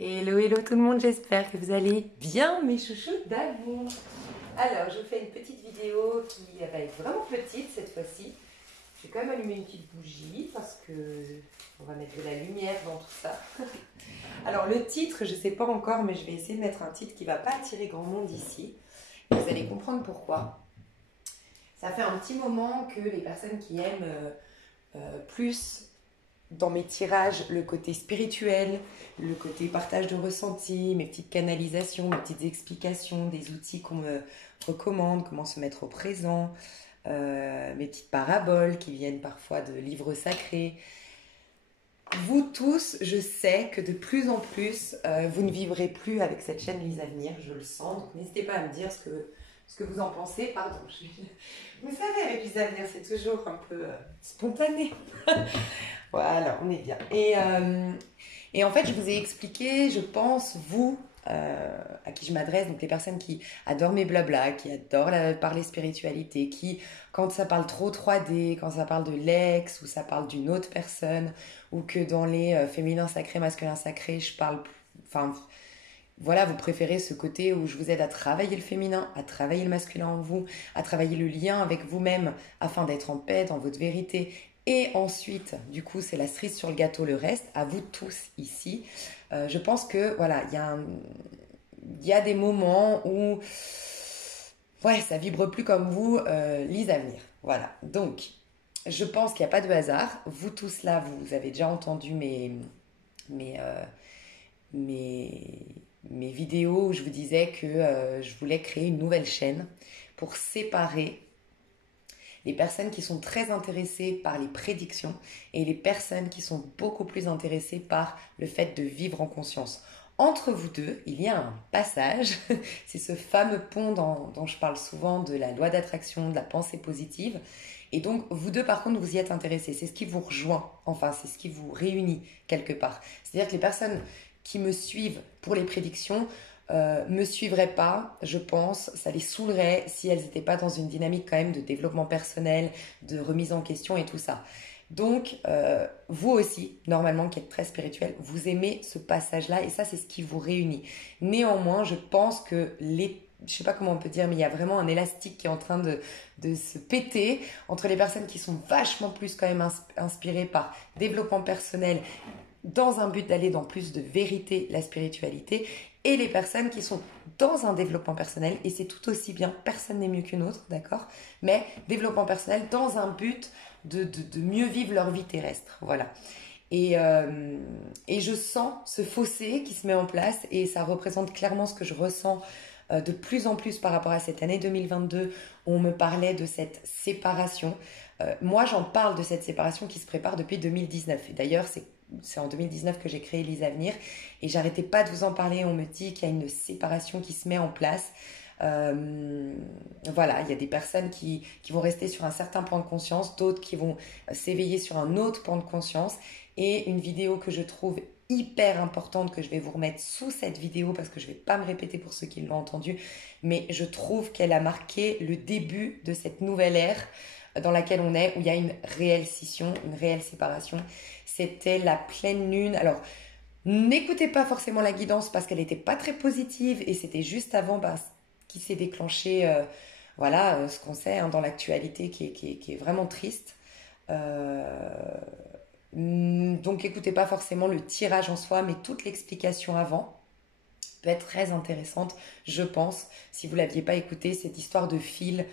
Hello, hello tout le monde, j'espère que vous allez bien mes chouchous d'amour. Alors, je vous fais une petite vidéo qui va être vraiment petite cette fois-ci. Je vais quand même allumer une petite bougie parce que on va mettre de la lumière dans tout ça. Alors, le titre, je ne sais pas encore, mais je vais essayer de mettre un titre qui ne va pas attirer grand monde ici. Et vous allez comprendre pourquoi. Ça fait un petit moment que les personnes qui aiment plus dans mes tirages le côté spirituel, le côté partage de ressentis, mes petites canalisations, mes petites explications, des outils qu'on me recommande, comment se mettre au présent, mes petites paraboles qui viennent parfois de livres sacrés. Vous tous, je sais que de plus en plus, vous ne vivrez plus avec cette chaîne Lise à venir, je le sens. Donc n'hésitez pas à me dire ce que vous en pensez. Pardon, vous savez, avec Lise à venir, c'est toujours un peu spontané. Voilà, on est bien. Et en fait, je vous ai expliqué, je pense, vous, à qui je m'adresse, donc les personnes qui adorent mes blabla, qui adorent parler spiritualité, qui, quand ça parle trop 3D, quand ça parle de l'ex, ou ça parle d'une autre personne, ou que dans les féminins sacrés, masculins sacrés, je parle, enfin, voilà, vous préférez ce côté où je vous aide à travailler le féminin, à travailler le masculin en vous, à travailler le lien avec vous-même afin d'être en paix dans votre vérité. Et ensuite, du coup, c'est la cerise sur le gâteau, le reste, à vous tous ici. Je pense que, voilà, il y a des moments où, ouais, ça vibre plus comme vous, Lise à venir. Voilà, donc, je pense qu'il n'y a pas de hasard. Vous tous là, vous avez déjà entendu mes, mes, mes vidéos où je vous disais que je voulais créer une nouvelle chaîne pour séparer les personnes qui sont très intéressées par les prédictions et les personnes qui sont beaucoup plus intéressées par le fait de vivre en conscience. Entre vous deux, il y a un passage, c'est ce fameux pont dont je parle souvent de la loi d'attraction, de la pensée positive. Et donc, vous deux, par contre, vous y êtes intéressés. C'est ce qui vous rejoint, enfin, c'est ce qui vous réunit quelque part. C'est-à-dire que les personnes qui me suivent pour les prédictions me suivraient pas, je pense, ça les saoulerait si elles n'étaient pas dans une dynamique quand même de développement personnel, de remise en question et tout ça. Donc, vous aussi, normalement, qui êtes très spirituel, vous aimez ce passage-là et ça, c'est ce qui vous réunit. Néanmoins, je pense que je sais pas comment on peut dire, mais il y a vraiment un élastique qui est en train de se péter entre les personnes qui sont vachement plus quand même inspirées par développement personnel dans un but d'aller dans plus de vérité, la spiritualité, et les personnes qui sont dans un développement personnel, et c'est tout aussi bien, personne n'est mieux qu'une autre, d'accord? Mais développement personnel dans un but de mieux vivre leur vie terrestre, voilà. Et je sens ce fossé qui se met en place, et ça représente clairement ce que je ressens de plus en plus par rapport à cette année 2022, où on me parlait de cette séparation. Moi, j'en parle de cette séparation qui se prépare depuis 2019. Et d'ailleurs, c'est en 2019 que j'ai créé Lise Avenir et j'arrêtais pas de vous en parler. On me dit qu'il y a une séparation qui se met en place. Voilà, il y a des personnes qui vont rester sur un certain point de conscience, d'autres qui vont s'éveiller sur un autre point de conscience. Et une vidéo que je trouve hyper importante que je vais vous remettre sous cette vidéo parce que je ne vais pas me répéter pour ceux qui l'ont entendue, mais je trouve qu'elle a marqué le début de cette nouvelle ère dans laquelle on est, où il y a une réelle scission, une réelle séparation. C'était la pleine lune. Alors, n'écoutez pas forcément la guidance parce qu'elle n'était pas très positive et c'était juste avant qui s'est déclenché, voilà, ce qu'on sait dans l'actualité qui est vraiment triste. Donc, écoutez pas forcément le tirage en soi, mais toute l'explication avant peut être très intéressante, je pense, si vous ne l'aviez pas écouté, cette histoire de fil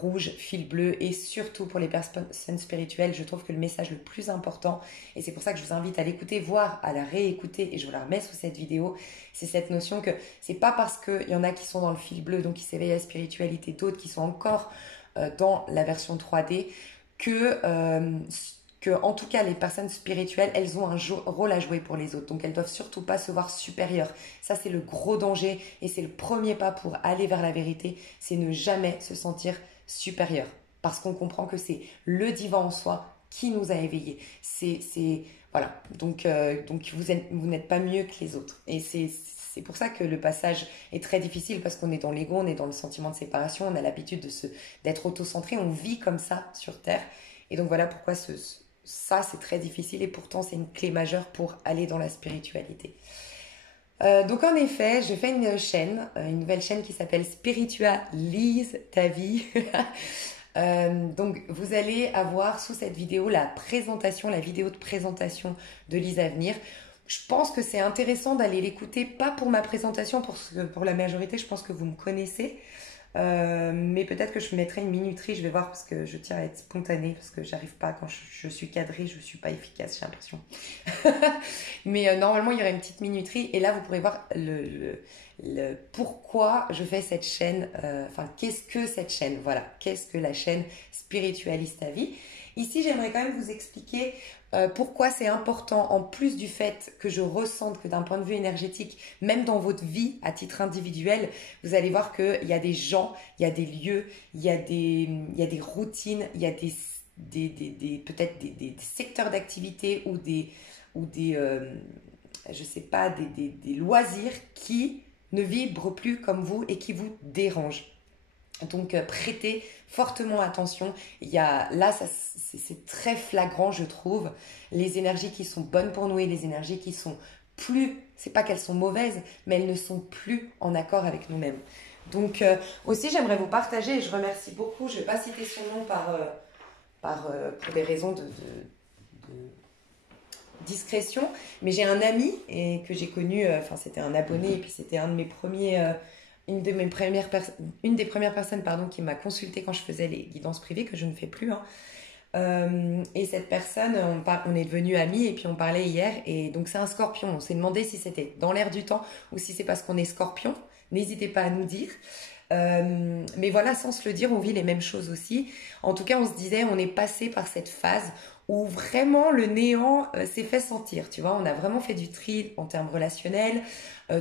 rouge, fil bleu, et surtout pour les personnes spirituelles, je trouve que le message le plus important, et c'est pour ça que je vous invite à l'écouter, voire à la réécouter, et je vous la remets sous cette vidéo, c'est cette notion que c'est pas parce qu'il y en a qui sont dans le fil bleu, donc qui s'éveillent à la spiritualité, d'autres qui sont encore dans la version 3D, que en tout cas les personnes spirituelles, elles ont un rôle à jouer pour les autres. Donc elles doivent surtout pas se voir supérieures. Ça c'est le gros danger et c'est le premier pas pour aller vers la vérité, c'est ne jamais se sentir supérieur. Parce qu'on comprend que c'est le divin en soi qui nous a éveillés. Voilà. Donc vous n'êtes pas mieux que les autres. Et c'est pour ça que le passage est très difficile parce qu'on est dans l'ego, on est dans le sentiment de séparation, on a l'habitude d'être auto-centré, on vit comme ça sur Terre. Et donc voilà pourquoi ça, c'est très difficile et pourtant, c'est une clé majeure pour aller dans la spiritualité. Donc en effet, je fais une nouvelle chaîne qui s'appelle Spiritualise ta vie. Donc vous allez avoir sous cette vidéo la vidéo de présentation de Lise Avenir. Je pense que c'est intéressant d'aller l'écouter, pas pour ma présentation, parce que pour la majorité, je pense que vous me connaissez. Mais peut-être que je mettrai une minuterie, je vais voir, parce que je tiens à être spontanée, parce que j'arrive pas, quand je suis cadrée, je suis pas efficace, j'ai l'impression. Mais normalement, il y aurait une petite minuterie, et là, vous pourrez voir le pourquoi je fais cette chaîne, qu'est-ce que cette chaîne, voilà, qu'est-ce que la chaîne Spiritualise ta vie. Ici, j'aimerais quand même vous expliquer pourquoi c'est important, en plus du fait que je ressente que d'un point de vue énergétique, même dans votre vie à titre individuel, vous allez voir qu'il y a des gens, il y a des lieux, il y a des routines, il y a peut-être des secteurs d'activité ou je sais pas, des loisirs qui ne vibrent plus comme vous et qui vous dérangent. Donc prêtez fortement attention. C'est très flagrant, je trouve, les énergies qui sont bonnes pour nous et les énergies qui sont plus, c'est pas qu'elles sont mauvaises, mais elles ne sont plus en accord avec nous-mêmes. Donc aussi, j'aimerais vous partager, et je remercie beaucoup, je ne vais pas citer son nom pour des raisons de discrétion, mais j'ai un ami que j'ai connu, c'était un abonné, et puis c'était un de mes premiers... une des premières personnes qui m'a consultée quand je faisais les guidances privées, que je ne fais plus. Et cette personne, on est devenus amis et puis on parlait hier. Et donc c'est un scorpion. On s'est demandé si c'était dans l'air du temps ou si c'est parce qu'on est scorpion. N'hésitez pas à nous dire. Mais voilà, sans se le dire, on vit les mêmes choses aussi. En tout cas, on se disait, on est passé par cette phase où vraiment le néant s'est fait sentir. Tu vois, on a vraiment fait du tri en termes relationnels,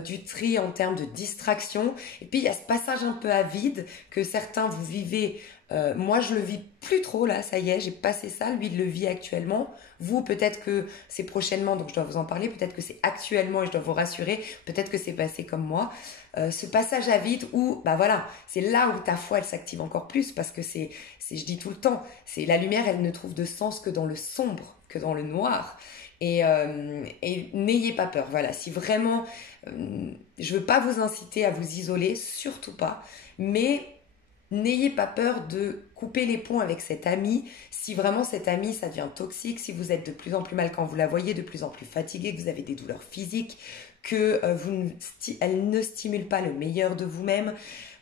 du tri en termes de distraction. Et puis, il y a ce passage un peu à vide que certains vous vivez. Moi, je le vis plus trop là, ça y est, j'ai passé ça. Lui, il le vit actuellement. Vous, peut-être que c'est prochainement, donc je dois vous en parler. Peut-être que c'est actuellement et je dois vous rassurer. Peut-être que c'est passé comme moi. Ce passage à vide où, bah voilà, c'est là où ta foi, elle s'active encore plus parce que je dis tout le temps, c'est la lumière, elle ne trouve de sens que dans le sombre, que dans le noir. Et n'ayez pas peur. Voilà, si vraiment, je veux pas vous inciter à vous isoler, surtout pas, mais n'ayez pas peur de couper les ponts avec cette amie. Si vraiment cette amie, ça devient toxique, si vous êtes de plus en plus mal quand vous la voyez, de plus en plus fatigué, que vous avez des douleurs physiques, que elle ne stimule pas le meilleur de vous-même,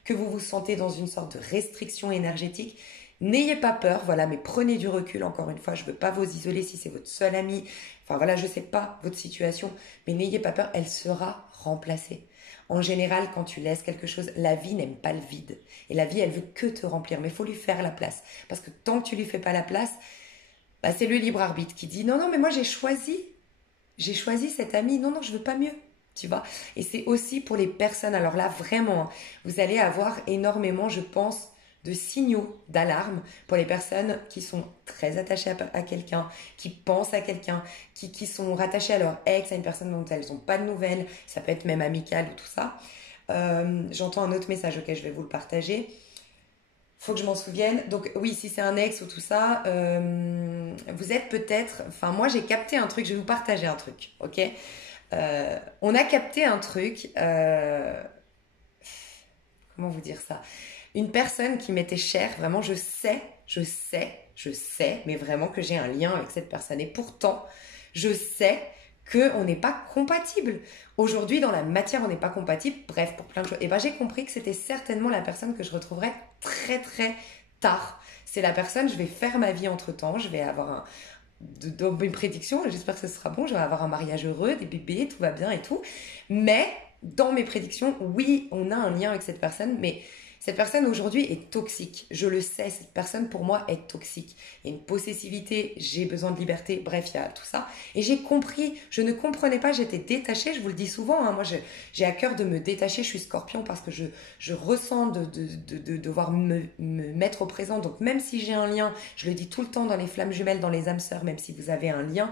que vous vous sentez dans une sorte de restriction énergétique, n'ayez pas peur, voilà, mais prenez du recul, encore une fois, je ne veux pas vous isoler si c'est votre seule amie, enfin voilà, je ne sais pas votre situation, mais n'ayez pas peur, elle sera remplacée. En général, quand tu laisses quelque chose, la vie n'aime pas le vide. Et la vie, elle veut que te remplir, mais il faut lui faire la place. Parce que tant que tu lui fais pas la place, bah, c'est le libre arbitre qui dit « Non, mais moi j'ai choisi cette amie, non, je veux pas mieux. » Tu vois, et c'est aussi pour les personnes, alors là vraiment, vous allez avoir énormément, je pense, de signaux d'alarme pour les personnes qui sont très attachées à quelqu'un, qui pensent à quelqu'un, qui sont rattachées à leur ex, à une personne dont elles n'ont pas de nouvelles, ça peut être même amical ou tout ça. J'entends un autre message, ok, je vais vous le partager. Faut que je m'en souvienne. Donc oui, si c'est un ex ou tout ça, vous êtes peut-être... Enfin, moi j'ai capté un truc, je vais vous partager un truc, ok ? On a capté un truc, comment vous dire ça ? Une personne qui m'était chère, vraiment je sais, mais vraiment que j'ai un lien avec cette personne. Et pourtant, je sais qu'on n'est pas compatible. Aujourd'hui, dans la matière, on n'est pas compatible. Bref, pour plein de choses. Et ben, j'ai compris que c'était certainement la personne que je retrouverais très très tard. C'est la personne, je vais faire ma vie entre-temps, je vais avoir dans mes prédictions, j'espère que ce sera bon, je vais avoir un mariage heureux, des bébés, tout va bien et tout. Mais dans mes prédictions, oui, on a un lien avec cette personne, mais cette personne aujourd'hui est toxique. Je le sais, cette personne pour moi est toxique. Il y a une possessivité, j'ai besoin de liberté, bref, il y a tout ça. Et j'ai compris, je ne comprenais pas, j'étais détachée, je vous le dis souvent, hein, moi j'ai à cœur de me détacher, je suis scorpion parce que je ressens de devoir me mettre au présent. Donc même si j'ai un lien, je le dis tout le temps dans les flammes jumelles, dans les âmes sœurs, même si vous avez un lien,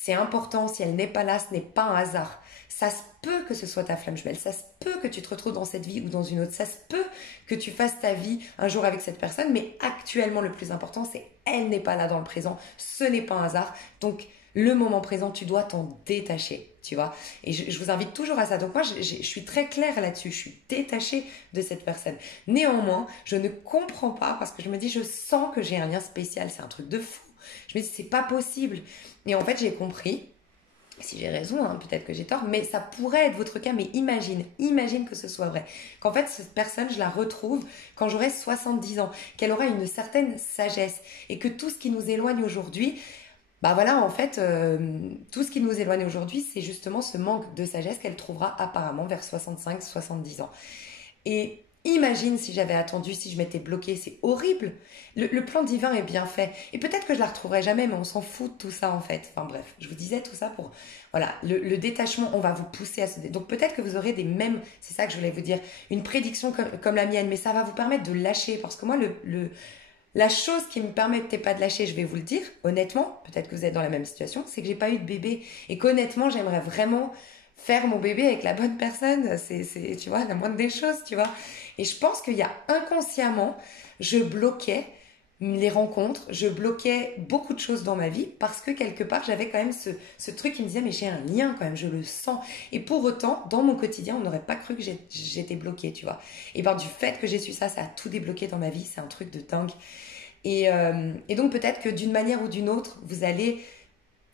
c'est important. Si elle n'est pas là, ce n'est pas un hasard. Ça se peut que ce soit ta flamme jumelle, ça se peut que tu te retrouves dans cette vie ou dans une autre, ça se peut que tu fasses ta vie un jour avec cette personne, mais actuellement le plus important c'est elle n'est pas là dans le présent, ce n'est pas un hasard, donc le moment présent tu dois t'en détacher, tu vois. Et je vous invite toujours à ça, donc moi je suis très claire là-dessus, je suis détachée de cette personne. Néanmoins, je ne comprends pas parce que je me dis je sens que j'ai un lien spécial, c'est un truc de fou, je me dis c'est pas possible. Et en fait j'ai compris, si j'ai raison, hein, peut-être que j'ai tort, mais ça pourrait être votre cas, mais imagine que ce soit vrai. Qu'en fait, cette personne, je la retrouve quand j'aurai 70 ans, qu'elle aura une certaine sagesse et que tout ce qui nous éloigne aujourd'hui, bah voilà, en fait, tout ce qui nous éloigne aujourd'hui, c'est justement ce manque de sagesse qu'elle trouvera apparemment vers 65-70 ans. Et imagine si j'avais attendu, si je m'étais bloquée, c'est horrible. Le plan divin est bien fait. Et peut-être que je la retrouverai jamais, mais on s'en fout de tout ça en fait. Enfin bref, je vous disais tout ça pour... Voilà, le détachement, on va vous pousser à se... Donc peut-être que vous aurez des mêmes... C'est ça que je voulais vous dire. Une prédiction comme la mienne, mais ça va vous permettre de lâcher. Parce que moi, la chose qui me permettait pas de lâcher, je vais vous le dire, honnêtement, peut-être que vous êtes dans la même situation, c'est que j'ai pas eu de bébé. Et qu'honnêtement, j'aimerais vraiment faire mon bébé avec la bonne personne, c'est, tu vois, la moindre des choses, tu vois. Et je pense qu'il y a inconsciemment, je bloquais les rencontres, je bloquais beaucoup de choses dans ma vie parce que quelque part, j'avais quand même ce truc qui me disait, mais j'ai un lien quand même, je le sens. Et pour autant, dans mon quotidien, on n'aurait pas cru que j'étais bloquée, tu vois. Et par du fait que j'ai su ça, ça a tout débloqué dans ma vie, c'est un truc de dingue. Et donc peut-être que d'une manière ou d'une autre, vous allez...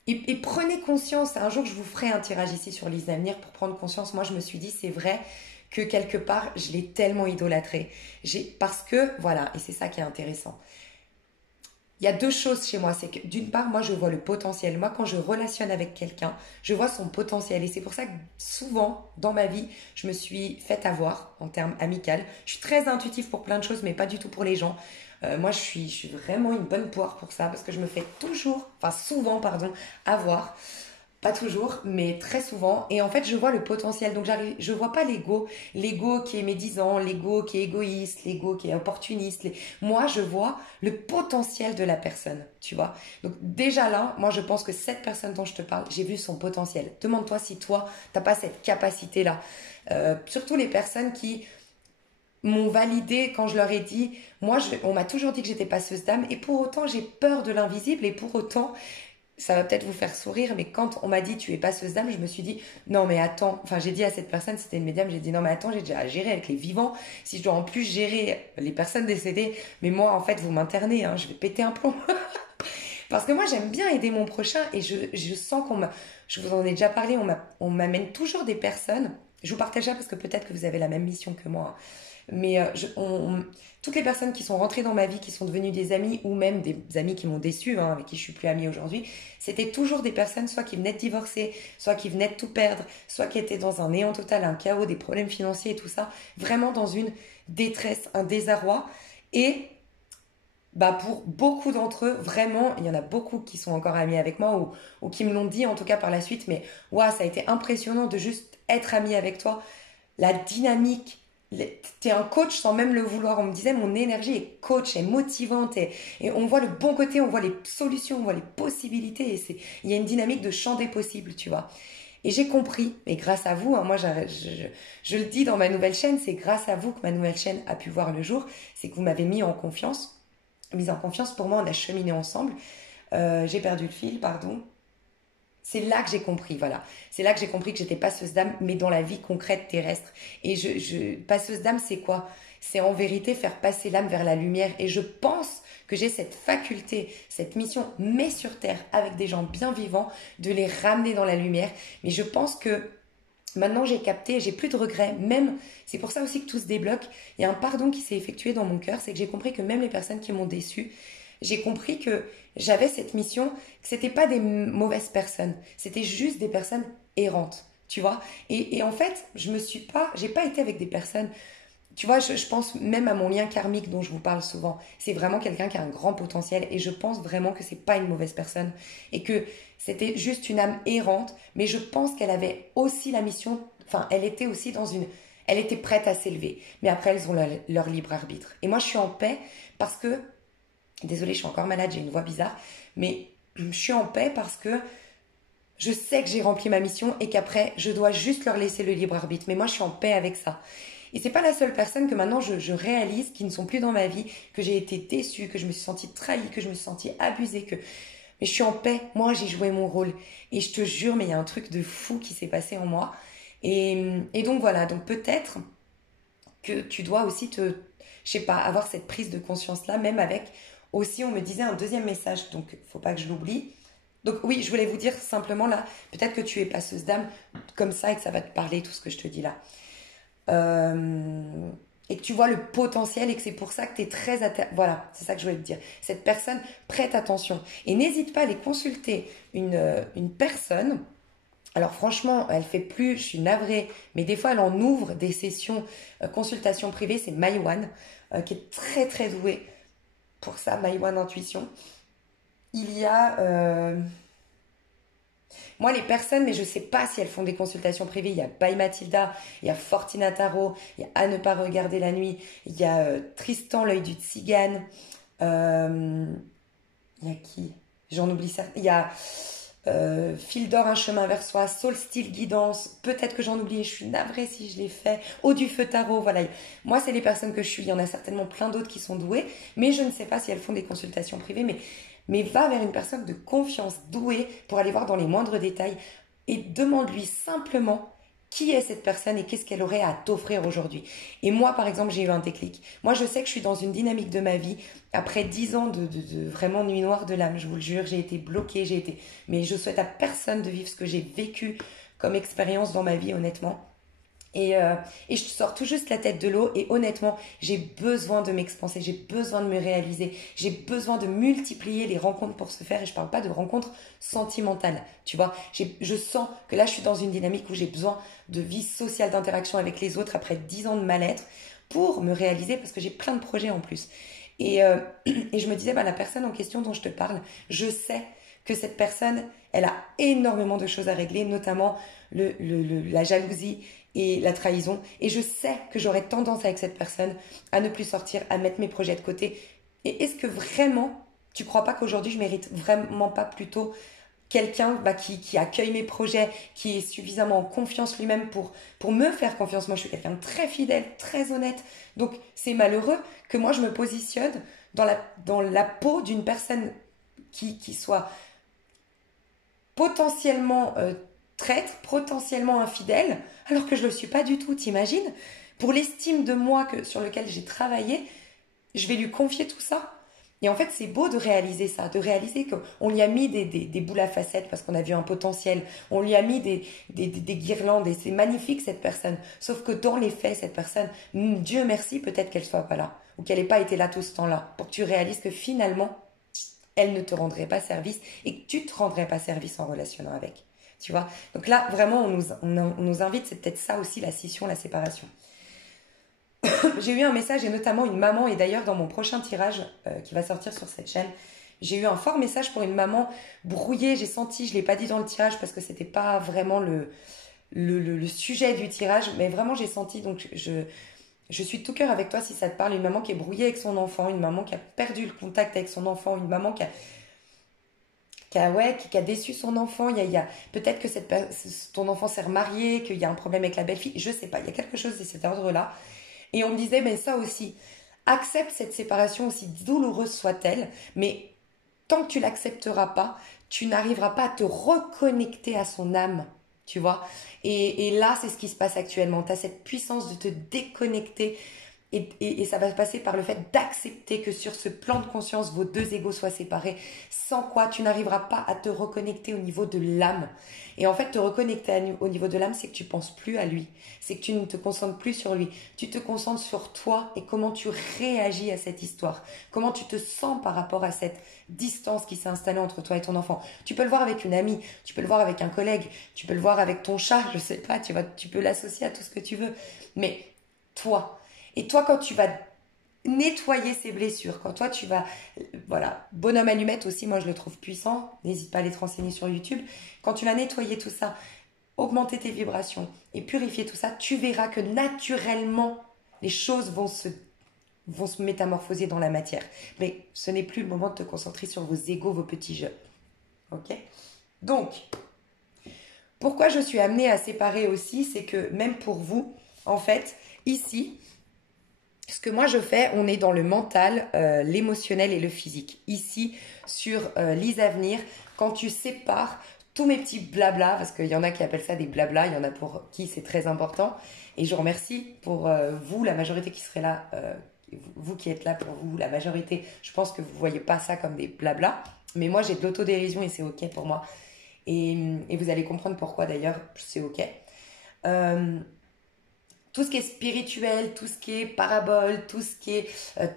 Et prenez conscience, un jour je vous ferai un tirage ici sur Lise d'avenir pour prendre conscience. Moi je me suis dit c'est vrai que quelque part je l'ai tellement idolâtré. Parce que, voilà, et c'est ça qui est intéressant. Il y a deux choses chez moi, c'est que d'une part, moi je vois le potentiel. Moi quand je relationne avec quelqu'un, je vois son potentiel. Et c'est pour ça que souvent dans ma vie, je me suis faite avoir en termes amical. Je suis très intuitive pour plein de choses, mais pas du tout pour les gens. Moi je suis vraiment une bonne poire pour ça, parce que je me fais toujours, enfin souvent, pardon, avoir. Pas toujours, mais très souvent. Et en fait, je vois le potentiel. Donc, je vois pas l'ego. L'ego qui est médisant, l'ego qui est égoïste, l'ego qui est opportuniste. Moi, je vois le potentiel de la personne, tu vois. Donc, déjà là, moi, je pense que cette personne dont je te parle, j'ai vu son potentiel. Demande-toi si toi, t'as pas cette capacité-là. Surtout les personnes qui m'ont validé quand je leur ai dit, moi, on m'a toujours dit que j'étais passeuse d'âme. Et pour autant, j'ai peur de l'invisible. Et pour autant, ça va peut-être vous faire sourire, mais quand on m'a dit tu es passeuse d'âme, je me suis dit non mais attends, enfin j'ai dit à cette personne, c'était une médium, j'ai dit non mais attends, j'ai déjà à gérer avec les vivants, si je dois en plus gérer les personnes décédées, mais moi en fait vous m'internez, hein, je vais péter un plomb. Parce que moi j'aime bien aider mon prochain et je sens je vous en ai déjà parlé, on m'amène toujours des personnes, je vous partage ça parce que peut-être que vous avez la même mission que moi, hein. Mais toutes les personnes qui sont rentrées dans ma vie, qui sont devenues des amis ou même des amis qui m'ont déçue, hein, avec qui je suis plus amie aujourd'hui, c'était toujours des personnes soit qui venaient de divorcer, soit qui venaient de tout perdre, soit qui étaient dans un néant total, un chaos, des problèmes financiers et tout ça, vraiment dans une détresse, un désarroi. Et bah pour beaucoup d'entre eux, vraiment, il y en a beaucoup qui sont encore amis avec moi ou qui me l'ont dit en tout cas par la suite, mais ouais, ça a été impressionnant de juste être ami avec toi. La dynamique, t'es un coach sans même le vouloir. On me disait, mon énergie est coach, est motivante et on voit le bon côté, on voit les solutions, on voit les possibilités et il y a une dynamique de champ des possibles, tu vois. Et j'ai compris, et grâce à vous, hein, moi je le dis dans ma nouvelle chaîne, c'est grâce à vous que ma nouvelle chaîne a pu voir le jour, c'est que vous m'avez mis en confiance. Mise en confiance, pour moi, on a cheminé ensemble. J'ai perdu le fil, pardon. C'est là que j'ai compris, voilà. C'est là que j'ai compris que j'étais passeuse d'âme, mais dans la vie concrète terrestre. Et passeuse d'âme, c'est quoi? C'est en vérité faire passer l'âme vers la lumière. Et je pense que j'ai cette faculté, cette mission, mais sur Terre, avec des gens bien vivants, de les ramener dans la lumière. Mais je pense que maintenant j'ai capté, j'ai plus de regrets, même, c'est pour ça aussi que tout se débloque. Il y a un pardon qui s'est effectué dans mon cœur, c'est que j'ai compris que même les personnes qui m'ont déçue, j'ai compris que j'avais cette mission, que c'était pas des mauvaises personnes, c'était juste des personnes errantes, tu vois. Et en fait, j'ai pas été avec des personnes, tu vois, je pense même à mon lien karmique dont je vous parle souvent. C'est vraiment quelqu'un qui a un grand potentiel et je pense vraiment que c'est pas une mauvaise personne et que c'était juste une âme errante, mais je pense qu'elle avait aussi la mission, enfin, elle était aussi elle était prête à s'élever. Mais après, elles ont leur libre arbitre. Et moi, je suis en paix parce que, désolée, je suis encore malade, j'ai une voix bizarre, mais je suis en paix parce que je sais que j'ai rempli ma mission et qu'après, je dois juste leur laisser le libre arbitre. Mais moi, je suis en paix avec ça. Et c'est pas la seule personne que maintenant je réalise qui ne sont plus dans ma vie, que j'ai été déçue, que je me suis sentie trahie, que je me suis sentie abusée, que mais je suis en paix. Moi, j'ai joué mon rôle. Et je te jure, mais il y a un truc de fou qui s'est passé en moi. Et donc voilà. Donc peut-être que tu dois aussi je sais pas, avoir cette prise de conscience-là, même avec aussi, on me disait un deuxième message. Donc, faut pas que je l'oublie. Donc oui, je voulais vous dire simplement là, peut-être que tu es passeuse d'âme comme ça et que ça va te parler tout ce que je te dis là. Et que tu vois le potentiel et que c'est pour ça que tu es très... Voilà, c'est ça que je voulais te dire. Cette personne, prête attention. Et n'hésite pas à aller consulter une personne. Alors franchement, elle fait plus, je suis navrée, mais des fois elle en ouvre des sessions consultation privée, c'est Maïwan, qui est très très douée pour ça, Maïwan Intuition. Il y a... Moi, les personnes, mais je ne sais pas si elles font des consultations privées. Il y a By Mathilda, il y a Fortina Tarot, il y a À ne pas regarder la nuit, il y a Tristan, l'œil du tzigane. Il y a qui? J'en oublie certains. Il y a Fil d'or, un chemin vers soi, Soul Style Guidance. Peut-être que j'en oublie, je suis navrée si je l'ai fait. Eau du feu tarot, voilà. Moi, c'est les personnes que je suis. Il y en a certainement plein d'autres qui sont douées, mais je ne sais pas si elles font des consultations privées. Mais va vers une personne de confiance, douée, pour aller voir dans les moindres détails et demande-lui simplement qui est cette personne et qu'est-ce qu'elle aurait à t'offrir aujourd'hui. Et moi, par exemple, j'ai eu un déclic. Moi, je sais que je suis dans une dynamique de ma vie, après 10 ans de vraiment nuit noire de l'âme, je vous le jure, j'ai été bloquée, mais je souhaite à personne de vivre ce que j'ai vécu comme expérience dans ma vie, honnêtement. Et je sors tout juste la tête de l'eau et honnêtement, j'ai besoin de m'expanser, j'ai besoin de me réaliser, j'ai besoin de multiplier les rencontres pour se faire et je parle pas de rencontres sentimentales, tu vois. Je sens que là, je suis dans une dynamique où j'ai besoin de vie sociale, d'interaction avec les autres après 10 ans de mal-être pour me réaliser parce que j'ai plein de projets en plus. Et je me disais, bah, la personne en question dont je te parle, je sais que cette personne, elle a énormément de choses à régler, notamment la jalousie et la trahison. Et je sais que j'aurais tendance avec cette personne à ne plus sortir, à mettre mes projets de côté. Et est-ce que vraiment, tu crois pas qu'aujourd'hui, je mérite vraiment pas plutôt quelqu'un qui accueille mes projets, qui est suffisamment en confiance lui-même pour me faire confiance. Moi, je suis quelqu'un de très fidèle, très honnête. Donc, c'est malheureux que moi, je me positionne dans la peau d'une personne qui soit potentiellement traître, potentiellement infidèle, alors que je ne le suis pas du tout, t'imagines? Pour l'estime de moi sur lequel j'ai travaillé, je vais lui confier tout ça. Et en fait, c'est beau de réaliser ça, de réaliser qu'on lui a mis des boules à facettes parce qu'on a vu un potentiel, on lui a mis des guirlandes et c'est magnifique cette personne. Sauf que dans les faits, cette personne, Dieu merci, peut-être qu'elle soit pas là ou qu'elle n'ait pas été là tout ce temps-là pour que tu réalises que finalement, elle ne te rendrait pas service et que tu ne te rendrais pas service en relationnant avec. Tu vois? Donc là, vraiment, on nous invite, c'est peut-être ça aussi la scission, la séparation. J'ai eu un message et notamment une maman, et d'ailleurs dans mon prochain tirage qui va sortir sur cette chaîne, j'ai eu un fort message pour une maman brouillée, j'ai senti, je ne l'ai pas dit dans le tirage parce que c'était pas vraiment le sujet du tirage, mais vraiment j'ai senti, donc je suis de tout cœur avec toi si ça te parle, une maman qui est brouillée avec son enfant, une maman qui a perdu le contact avec son enfant, une maman qui a déçu son enfant, peut-être que ton enfant s'est remarié, qu'il y a un problème avec la belle-fille, je sais pas, il y a quelque chose de cet ordre-là. Et on me disait, mais ça aussi, accepte cette séparation aussi douloureuse soit-elle, mais tant que tu l'accepteras pas, tu n'arriveras pas à te reconnecter à son âme, tu vois. Et là, c'est ce qui se passe actuellement. Tu as cette puissance de te déconnecter et ça va passer par le fait d'accepter que sur ce plan de conscience, vos deux égos soient séparés, sans quoi tu n'arriveras pas à te reconnecter au niveau de l'âme. Et en fait, te reconnecter au niveau de l'âme, c'est que tu ne penses plus à lui, c'est que tu ne te concentres plus sur lui, tu te concentres sur toi et comment tu réagis à cette histoire, comment tu te sens par rapport à cette distance qui s'est installée entre toi et ton enfant. Tu peux le voir avec une amie, tu peux le voir avec un collègue, tu peux le voir avec ton chat, je sais pas, tu peux l'associer à tout ce que tu veux, mais toi... Et toi, quand tu vas nettoyer ces blessures, quand toi tu vas, voilà, bonhomme allumette aussi, moi je le trouve puissant, n'hésite pas à aller te renseigner sur YouTube, quand tu vas nettoyer tout ça, augmenter tes vibrations et purifier tout ça, tu verras que naturellement, les choses vont se métamorphoser dans la matière. Mais ce n'est plus le moment de te concentrer sur vos égos, vos petits jeux. Ok? Donc, pourquoi je suis amenée à séparer aussi, c'est que même pour vous, en fait, ici, ce que moi je fais, on est dans le mental, l'émotionnel et le physique. Ici, sur Lise Avenir, quand tu sépares tous mes petits blabla, parce qu'il y en a qui appellent ça des blabla, il y en a pour qui c'est très important. Et je remercie pour vous, la majorité qui serait là, vous qui êtes là pour vous, la majorité, je pense que vous ne voyez pas ça comme des blabla. Mais moi, j'ai de l'autodérision et c'est OK pour moi. Et vous allez comprendre pourquoi d'ailleurs, c'est OK. Tout ce qui est spirituel, tout ce qui est parabole, tout ce qui est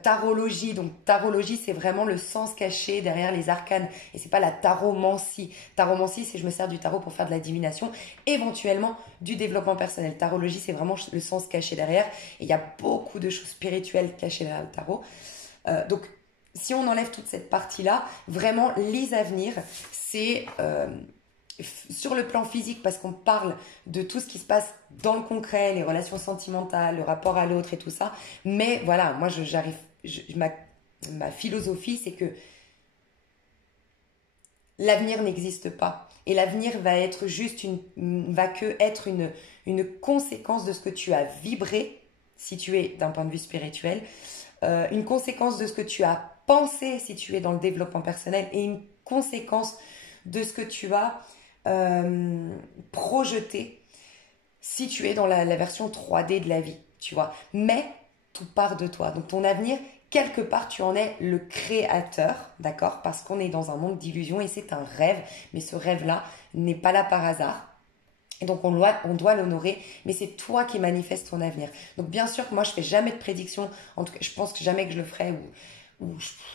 tarologie. Donc tarologie, c'est vraiment le sens caché derrière les arcanes. Et c'est pas la taromancie. Taromancie, c'est je me sers du tarot pour faire de la divination, éventuellement du développement personnel. Tarologie, c'est vraiment le sens caché derrière. Et il y a beaucoup de choses spirituelles cachées derrière le tarot. Donc, si on enlève toute cette partie-là, vraiment, les avenirs, c'est sur le plan physique, parce qu'on parle de tout ce qui se passe dans le concret, les relations sentimentales, le rapport à l'autre et tout ça. Mais voilà, moi, ma philosophie, c'est que l'avenir n'existe pas. Et l'avenir va être juste une conséquence de ce que tu as vibré, si tu es d'un point de vue spirituel, une conséquence de ce que tu as pensé, si tu es dans le développement personnel, et une conséquence de ce que tu as projeté, si tu es dans la version 3D de la vie, tu vois. Mais tout part de toi. Donc ton avenir, quelque part, tu en es le créateur, d'accord? Parce qu'on est dans un monde d'illusions et c'est un rêve. Mais ce rêve-là n'est pas là par hasard. Et donc on doit l'honorer, mais c'est toi qui manifestes ton avenir. Donc bien sûr que moi je fais jamais de prédiction, en tout cas je pense que jamais que je le ferai,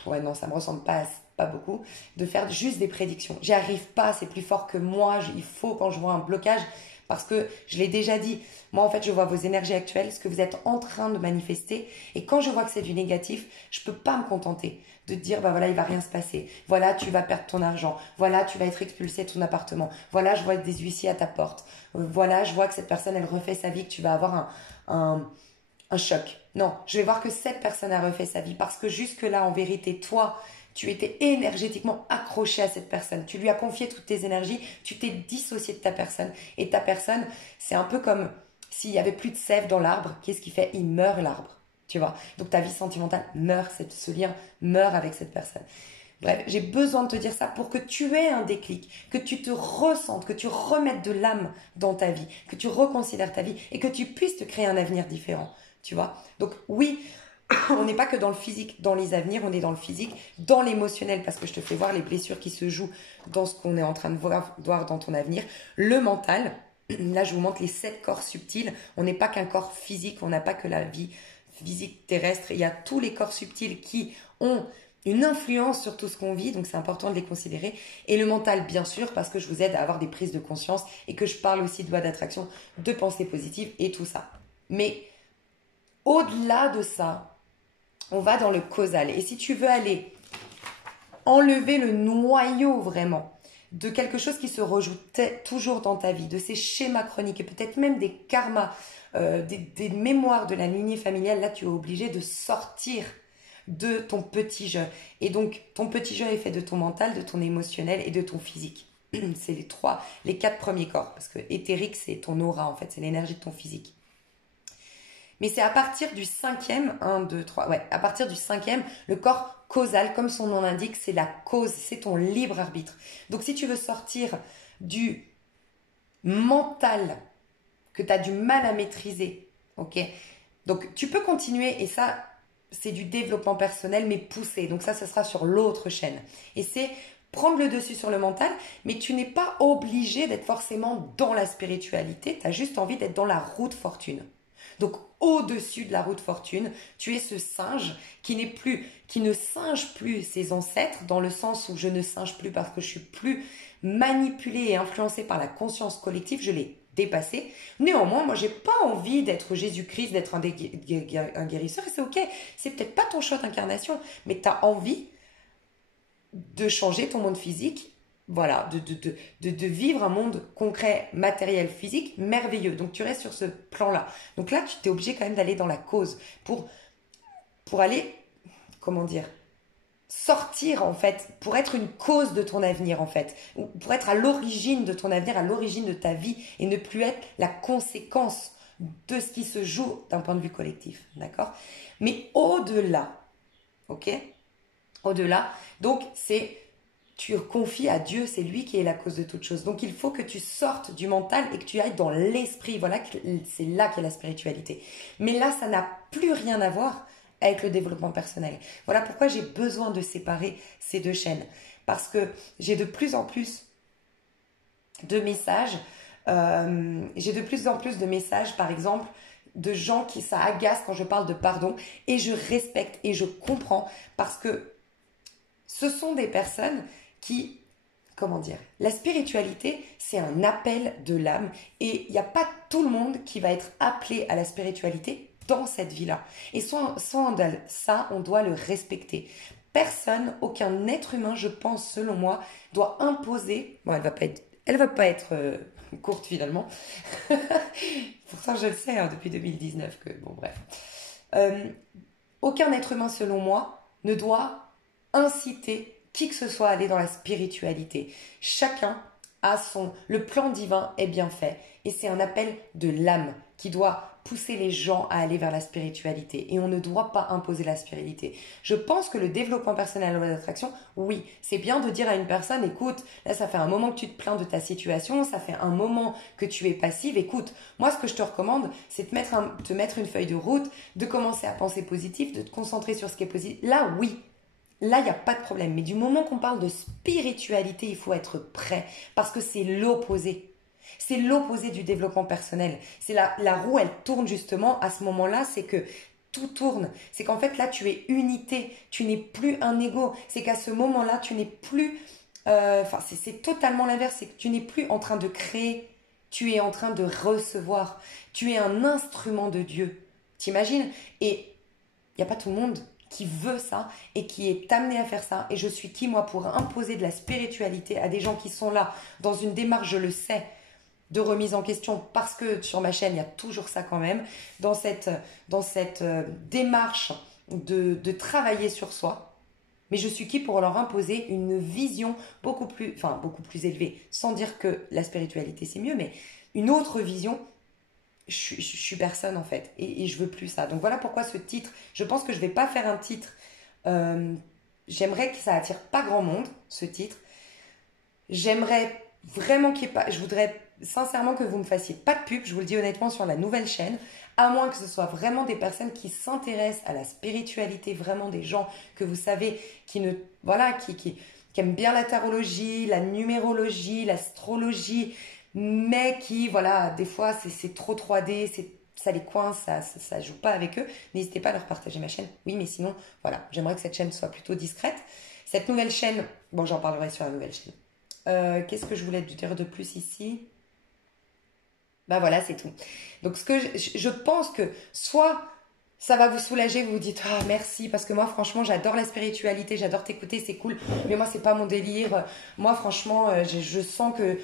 ouais non ça me ressemble pas beaucoup, de faire juste des prédictions. J'y arrive pas, c'est plus fort que moi, il faut quand je vois un blocage, parce que je l'ai déjà dit, moi en fait je vois vos énergies actuelles, ce que vous êtes en train de manifester, et quand je vois que c'est du négatif, je peux pas me contenter de te dire bah voilà il va rien se passer, voilà tu vas perdre ton argent, voilà tu vas être expulsé de ton appartement, voilà je vois des huissiers à ta porte, voilà je vois que cette personne elle refait sa vie, que tu vas avoir un choc. Non, je vais voir que cette personne a refait sa vie parce que jusque là en vérité toi tu étais énergétiquement accroché à cette personne. Tu lui as confié toutes tes énergies, tu t'es dissocié de ta personne. Et ta personne, c'est un peu comme s'il n'y avait plus de sève dans l'arbre. Qu'est-ce qu'il fait? Il meurt l'arbre. Tu vois? Donc ta vie sentimentale meurt, ce lien meurt avec cette personne. Bref, j'ai besoin de te dire ça pour que tu aies un déclic, que tu te ressentes, que tu remettes de l'âme dans ta vie, que tu reconsidères ta vie et que tu puisses te créer un avenir différent. Tu vois? Donc oui, on n'est pas que dans le physique, dans les avenirs, on est dans le physique, dans l'émotionnel, parce que je te fais voir les blessures qui se jouent dans ce qu'on est en train de voir dans ton avenir. Le mental, là je vous montre les 7 corps subtils. On n'est pas qu'un corps physique, on n'a pas que la vie physique terrestre. Il y a tous les corps subtils qui ont une influence sur tout ce qu'on vit, donc c'est important de les considérer. Et le mental, bien sûr, parce que je vous aide à avoir des prises de conscience et que je parle aussi de loi d'attraction, de pensée positive et tout ça. Mais au-delà de ça, on va dans le causal. Et si tu veux aller enlever le noyau vraiment de quelque chose qui se rejoue toujours dans ta vie, de ces schémas chroniques et peut-être même des karmas, des mémoires de la lignée familiale, là tu es obligé de sortir de ton petit jeu. Et donc ton petit jeu est fait de ton mental, de ton émotionnel et de ton physique. C'est les 4 premiers corps. Parce que éthérique, c'est ton aura en fait, c'est l'énergie de ton physique. Mais c'est à partir du 5e, 1, 2, 3, ouais, à partir du 5e, le corps causal, comme son nom l'indique, c'est la cause, c'est ton libre arbitre. Donc si tu veux sortir du mental que tu as du mal à maîtriser, ok? Donc tu peux continuer et ça, c'est du développement personnel mais poussé. Donc ça sera sur l'autre chaîne. Et c'est prendre le dessus sur le mental, mais tu n'es pas obligé d'être forcément dans la spiritualité, tu as juste envie d'être dans la route fortune. Donc au-dessus de la route fortune, tu es ce singe qui ne singe plus ses ancêtres, dans le sens où je ne singe plus parce que je suis plus manipulée et influencée par la conscience collective, je l'ai dépassé. Néanmoins, moi j'ai pas envie d'être Jésus-Christ, d'être un guérisseur, et c'est ok, c'est peut-être pas ton choix d'incarnation, mais tu as envie de changer ton monde physique. Voilà, de vivre un monde concret, matériel, physique, merveilleux. Donc tu restes sur ce plan-là. Donc là, tu t'es obligé quand même d'aller dans la cause pour aller, comment dire, sortir en fait, pour être une cause de ton avenir en fait, ou pour être à l'origine de ton avenir, à l'origine de ta vie et ne plus être la conséquence de ce qui se joue d'un point de vue collectif, d'accord? Mais au-delà, ok? Au-delà, donc tu confies à Dieu, c'est lui qui est la cause de toute chose. Donc il faut que tu sortes du mental et que tu ailles dans l'esprit, voilà, c'est là qu'est la spiritualité. Mais là, ça n'a plus rien à voir avec le développement personnel. Voilà pourquoi j'ai besoin de séparer ces deux chaînes. Parce que j'ai de plus en plus de messages, par exemple, de gens qui ça agace quand je parle de pardon, et je respecte et je comprends parce que ce sont des personnes qui, comment dire, la spiritualité, c'est un appel de l'âme et il n'y a pas tout le monde qui va être appelé à la spiritualité dans cette vie-là. Et sans ça, on doit le respecter. Personne, aucun être humain, je pense, selon moi, doit imposer, bon, elle va pas être courte finalement, pourtant je le sais hein, depuis 2019 que, bon bref, aucun être humain selon moi ne doit inciter qui que ce soit à aller dans la spiritualité. Chacun a le plan divin est bien fait et c'est un appel de l'âme qui doit pousser les gens à aller vers la spiritualité et on ne doit pas imposer la spiritualité. Je pense que le développement personnel en d'attraction, oui, c'est bien de dire à une personne, écoute, là ça fait un moment que tu te plains de ta situation, ça fait un moment que tu es passive, écoute, moi ce que je te recommande, c'est de te mettre une feuille de route, de commencer à penser positif, de te concentrer sur ce qui est positif. Là, oui. Là, il n'y a pas de problème. Mais du moment qu'on parle de spiritualité, il faut être prêt parce que c'est l'opposé. C'est l'opposé du développement personnel. C'est la roue, elle tourne justement à ce moment-là, c'est que tout tourne. C'est qu'en fait, là, tu es unité. Tu n'es plus un ego. C'est qu'à ce moment-là, tu n'es plus... c'est totalement l'inverse. C'est que tu n'es plus en train de créer. Tu es en train de recevoir. Tu es un instrument de Dieu. T'imagines? Et il n'y a pas tout le monde qui veut ça et qui est amené à faire ça. Et je suis qui, moi, pour imposer de la spiritualité à des gens qui sont là dans une démarche, je le sais, de remise en question, parce que sur ma chaîne, il y a toujours ça quand même, dans cette démarche de travailler sur soi. Mais je suis qui pour leur imposer une vision beaucoup plus élevée, sans dire que la spiritualité c'est mieux, mais une autre vision. Je suis personne en fait et je veux plus ça. Donc voilà pourquoi ce titre, je pense que je vais pas faire un titre, j'aimerais que ça attire pas grand monde ce titre. J'aimerais vraiment qu'il y ait pas, je voudrais sincèrement que vous me fassiez pas de pub, je vous le dis honnêtement, sur la nouvelle chaîne, à moins que ce soit vraiment des personnes qui s'intéressent à la spiritualité, vraiment des gens que vous savez qui aiment bien la tarologie, la numérologie, l'astrologie, mais qui, voilà, des fois, c'est trop 3D, ça les coince, ça joue pas avec eux. N'hésitez pas à leur partager ma chaîne. Oui, mais sinon, voilà, j'aimerais que cette chaîne soit plutôt discrète. Cette nouvelle chaîne, bon, j'en parlerai sur la nouvelle chaîne. Qu'est-ce que je voulais dire de plus ici? Ben voilà, c'est tout. Donc, je pense que soit ça va vous soulager, vous vous dites ah merci parce que moi franchement j'adore la spiritualité, j'adore t'écouter, c'est cool, mais moi c'est pas mon délire. Moi franchement je sens que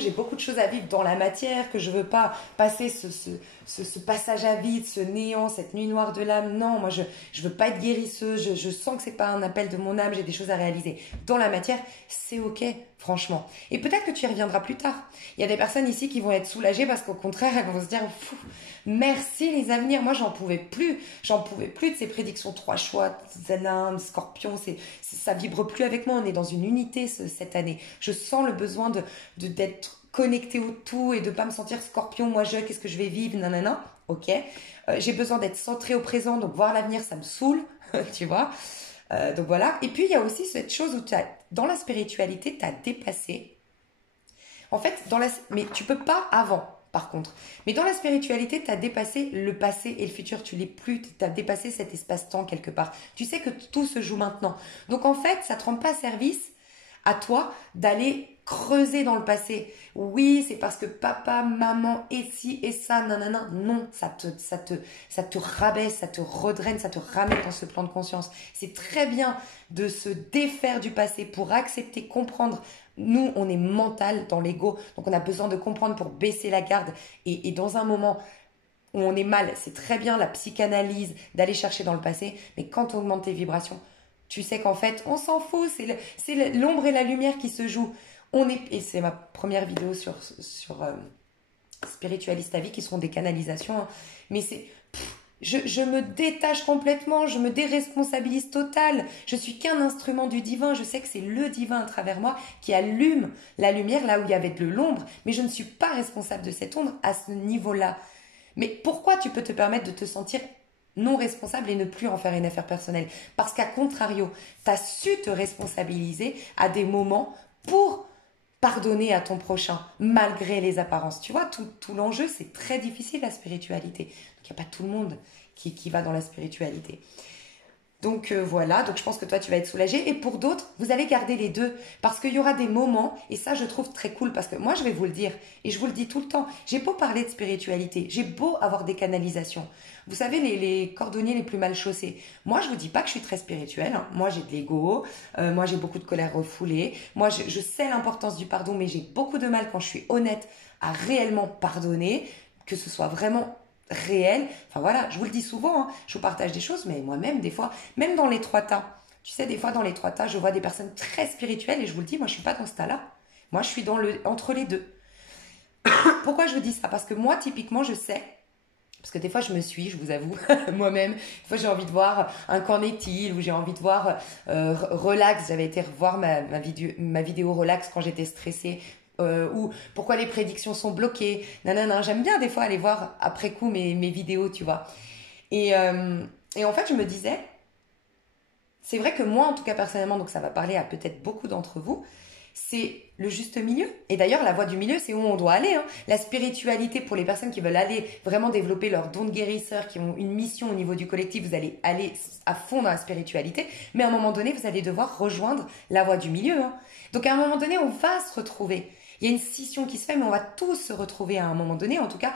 j'ai beaucoup de choses à vivre dans la matière, que je veux pas passer ce passage à vide, ce néant, cette nuit noire de l'âme. Non, moi je veux pas être guérisseuse, je sens que c'est pas un appel de mon âme, j'ai des choses à réaliser dans la matière, c'est ok franchement. Et peut-être que tu y reviendras plus tard. Il y a des personnes ici qui vont être soulagées parce qu'au contraire elles vont se dire merci les avenirs, moi j'en pouvais plus de ces prédictions 3 choix, Zanin, Scorpion, ça vibre plus avec moi, on est dans une unité cette année. Je sens le besoin d'être connecté au tout et de pas me sentir Scorpion, moi qu'est-ce que je vais vivre, nanana, ok. J'ai besoin d'être centré au présent, donc voir l'avenir ça me saoule, tu vois. Donc voilà, et puis il y a aussi cette chose où dans la spiritualité, tu as dépassé. En fait, mais tu peux pas avant. Par contre. Mais dans la spiritualité, tu as dépassé le passé et le futur. Tu l'es plus, tu as dépassé cet espace-temps quelque part. Tu sais que tout se joue maintenant. Donc en fait, ça ne te rend pas service à toi d'aller creuser dans le passé. Oui, c'est parce que papa, maman, et ci et ça, nanana. Non, ça te rabaisse, ça te redrène, ça te ramène dans ce plan de conscience. C'est très bien de se défaire du passé pour accepter, comprendre. Nous, on est mental dans l'ego, donc on a besoin de comprendre pour baisser la garde. Et dans un moment où on est mal, c'est très bien la psychanalyse, d'aller chercher dans le passé, mais quand on augmente tes vibrations, Tu sais qu'en fait, on s'en fout, c'est l'ombre et la lumière qui se jouent. Et c'est ma première vidéo sur Spiritualiste à vie, qui seront des canalisations, hein. Mais je me détache complètement, je me déresponsabilise total. Je suis qu'un instrument du divin. Je sais que c'est le divin à travers moi qui allume la lumière là où il y avait de l'ombre, mais je ne suis pas responsable de cette ombre à ce niveau-là. Mais pourquoi tu peux te permettre de te sentir non responsable et ne plus en faire une affaire personnelle? Parce qu'à contrario, tu as su te responsabiliser à des moments pour pardonner à ton prochain, malgré les apparences. Tu vois, tout l'enjeu, c'est très difficile la spiritualité. Donc, il n'y a pas tout le monde qui va dans la spiritualité. Donc voilà, donc je pense que toi tu vas être soulagé. Et pour d'autres, vous allez garder les deux. Parce qu'il y aura des moments, et ça je trouve très cool, parce que moi je vais vous le dire, et je vous le dis tout le temps, j'ai beau parler de spiritualité, j'ai beau avoir des canalisations. Vous savez, les cordonniers les plus mal chaussés. Moi je vous dis pas que je suis très spirituelle, hein. Moi j'ai de l'ego, moi j'ai beaucoup de colère refoulée, moi je sais l'importance du pardon, mais j'ai beaucoup de mal quand je suis honnête à réellement pardonner, que ce soit vraiment réel. Enfin voilà, je vous le dis souvent, hein, je vous partage des choses, mais moi-même, des fois, même dans les trois tas, tu sais, des fois dans les trois tas, je vois des personnes très spirituelles et je vous le dis, moi je suis pas dans ce tas-là. Moi je suis entre les deux. Pourquoi je vous dis ça? Parce que moi, typiquement, je sais, parce que des fois je me suis, je vous avoue, moi-même, des fois j'ai envie de voir un qu'en est-il, ou j'ai envie de voir relax, j'avais été revoir ma vidéo relax quand j'étais stressée, ou pourquoi les prédictions sont bloquées, nanana. J'aime bien des fois aller voir après coup mes vidéos, tu vois. Et en fait, je me disais, c'est vrai que moi, en tout cas personnellement, donc ça va parler à peut-être beaucoup d'entre vous, c'est le juste milieu. Et d'ailleurs, la voie du milieu, c'est où on doit aller, hein. La spiritualité, pour les personnes qui veulent aller vraiment développer leur don de guérisseur, qui ont une mission au niveau du collectif, vous allez aller à fond dans la spiritualité. Mais à un moment donné, vous allez devoir rejoindre la voie du milieu, hein. Donc à un moment donné, on va se retrouver. Il y a une scission qui se fait, mais on va tous se retrouver à un moment donné. En tout cas,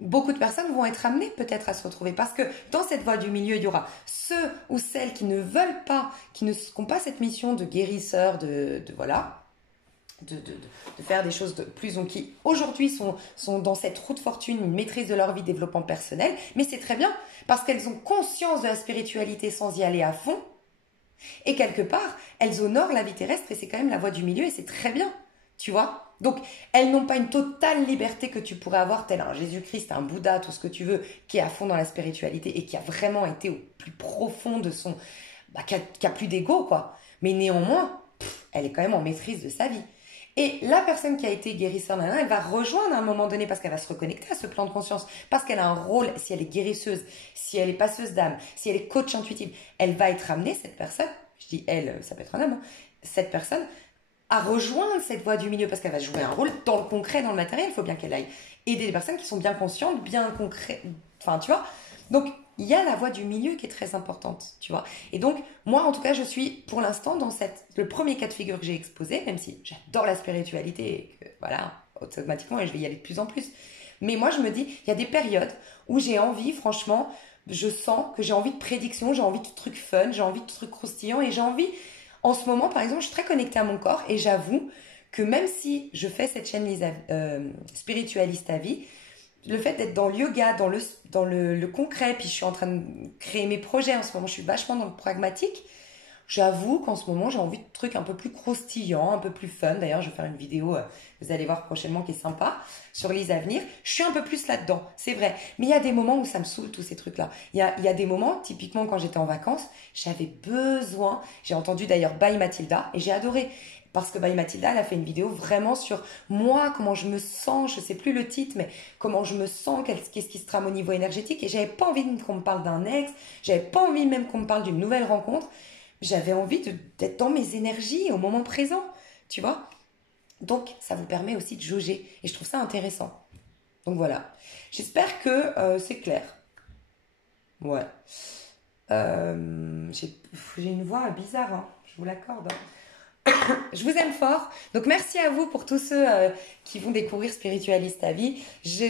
beaucoup de personnes vont être amenées peut-être à se retrouver. Parce que dans cette voie du milieu, il y aura ceux ou celles qui ne veulent pas, qui n'ont pas cette mission de guérisseur, de faire des choses de plus, donc qui aujourd'hui sont dans cette route fortune, une maîtrise de leur vie, développement personnel. Mais c'est très bien, parce qu'elles ont conscience de la spiritualité sans y aller à fond. Et quelque part, elles honorent la vie terrestre et c'est quand même la voie du milieu et c'est très bien. Tu vois? Donc, elles n'ont pas une totale liberté que tu pourrais avoir, tel un Jésus-Christ, un Bouddha, tout ce que tu veux, qui est à fond dans la spiritualité et qui a vraiment été au plus profond de son... qui a plus d'ego, quoi. Mais néanmoins, elle est quand même en maîtrise de sa vie. Et la personne qui a été guérisseur, elle va rejoindre à un moment donné parce qu'elle va se reconnecter à ce plan de conscience, parce qu'elle a un rôle, si elle est guérisseuse, si elle est passeuse d'âme, si elle est coach intuitive, elle va être amenée, cette personne, je dis elle, ça peut être un homme, hein, cette personne, à rejoindre cette voie du milieu parce qu'elle va jouer un rôle dans le concret, dans le matériel. Il faut bien qu'elle aille aider des personnes qui sont bien conscientes, bien concrètes. Enfin, tu vois. Donc, il y a la voie du milieu qui est très importante, tu vois. Et donc, moi, en tout cas, je suis pour l'instant dans le premier cas de figure que j'ai exposé, même si j'adore la spiritualité et que, voilà, automatiquement, et je vais y aller de plus en plus. Mais moi, je me dis, il y a des périodes où j'ai envie, franchement, je sens que j'ai envie de prédiction, j'ai envie de trucs fun, j'ai envie de trucs croustillants et j'ai envie... En ce moment, par exemple, je suis très connectée à mon corps et j'avoue que même si je fais cette chaîne spiritualiste à vie, le fait d'être dans le yoga, dans le concret, puis je suis en train de créer mes projets en ce moment, je suis vachement dans le pragmatique, j'avoue qu'en ce moment, j'ai envie de trucs un peu plus croustillants, un peu plus fun. D'ailleurs, je vais faire une vidéo, vous allez voir prochainement, qui est sympa, sur les avenirs. Je suis un peu plus là-dedans, c'est vrai. Mais il y a des moments où ça me saoule, tous ces trucs-là. Il y a des moments, typiquement quand j'étais en vacances, j'avais besoin, j'ai entendu d'ailleurs By Mathilda, et j'ai adoré. Parce que By Mathilda, elle a fait une vidéo vraiment sur moi, comment je me sens, je sais plus le titre, mais comment je me sens, qu'est-ce qui se trame au niveau énergétique. Et j'avais pas envie qu'on me parle d'un ex, j'avais pas envie même qu'on me parle d'une nouvelle rencontre. J'avais envie d'être dans mes énergies au moment présent, tu vois. Donc, ça vous permet aussi de jauger. Et je trouve ça intéressant. Donc, voilà. J'espère que c'est clair. Ouais. J'ai une voix bizarre, hein. Je vous l'accorde. Je vous aime fort. Donc, merci à vous pour tous ceux qui vont découvrir Spiritualiste à vie.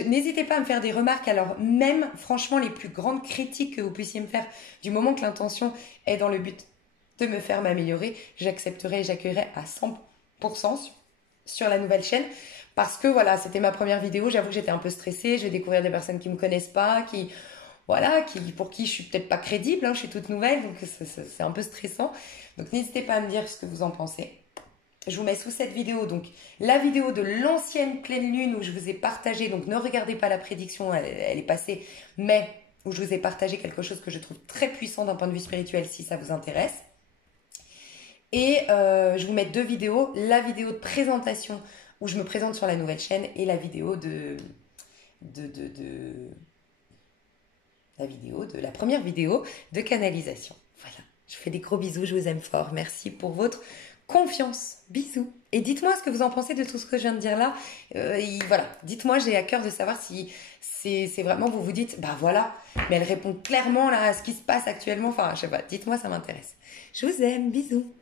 N'hésitez pas à me faire des remarques. Alors, même, franchement, les plus grandes critiques que vous puissiez me faire, du moment que l'intention est dans le but de me faire m'améliorer, j'accepterai et j'accueillerai à 100% sur la nouvelle chaîne. Parce que voilà, c'était ma première vidéo. J'avoue que j'étais un peu stressée. Je vais découvrir des personnes qui ne me connaissent pas, qui... voilà, pour qui je suis peut-être pas crédible, hein, je suis toute nouvelle, donc c'est un peu stressant. Donc n'hésitez pas à me dire ce que vous en pensez. Je vous mets sous cette vidéo donc la vidéo de l'ancienne pleine lune où je vous ai partagé, donc ne regardez pas la prédiction, elle est passée, mais où je vous ai partagé quelque chose que je trouve très puissant d'un point de vue spirituel si ça vous intéresse. Et je vous mets 2 vidéos, la vidéo de présentation où je me présente sur la nouvelle chaîne et la vidéo la première vidéo de canalisation. Voilà, je vous fais des gros bisous, je vous aime fort. Merci pour votre confiance. Bisous. Et dites-moi ce que vous en pensez de tout ce que je viens de dire là. Voilà, dites-moi, j'ai à cœur de savoir si c'est vraiment, vous vous dites, bah voilà, mais elle répond clairement là à ce qui se passe actuellement. Enfin, je sais pas, dites-moi, ça m'intéresse. Je vous aime, bisous.